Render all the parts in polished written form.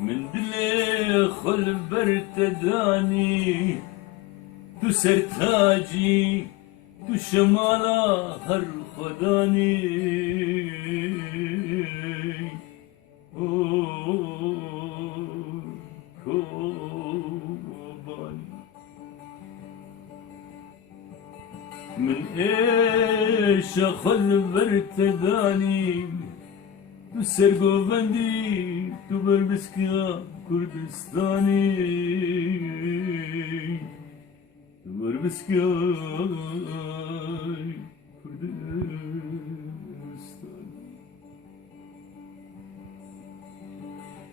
من دل خل برتداني تو سرتاجي تو شمالا هر خداني من ايش خل برتداني تو سرگوبندی تو بربسکیا کردستانی تو بربسکیا کردستانی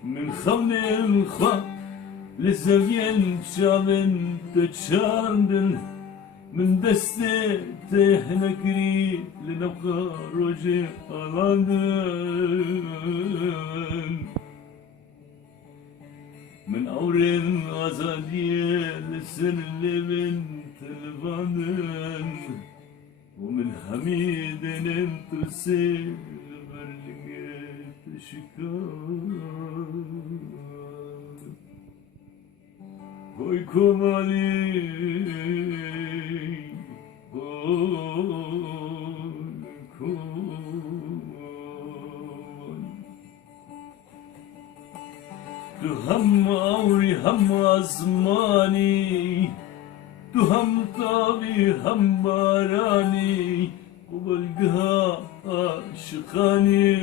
من خونم خواه لزوین شامن تچاندن من دسته تهنكري لنبقى روجي ألاندن من أورين أزادية لسن لبن تلفاندن ومن حميدن تسير برلقيت شكار هوي كمالي تو هم عمري هم أزماني تو هم طابي هم باراني وبلقها عاشقاني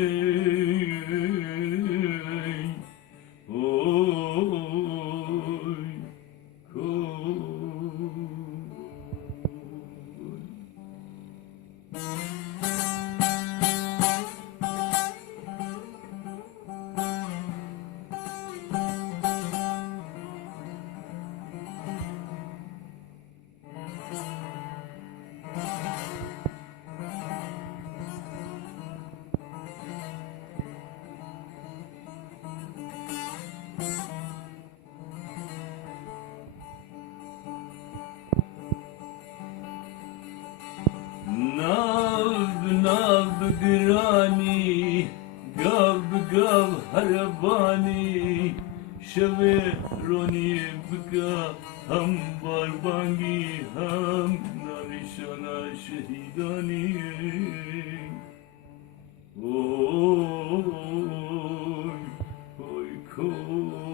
ناف بقراني قاب قاب هرباني شوي روني بكا هم باربانگي هم نارشانا شهيداني اوي اوي كوباني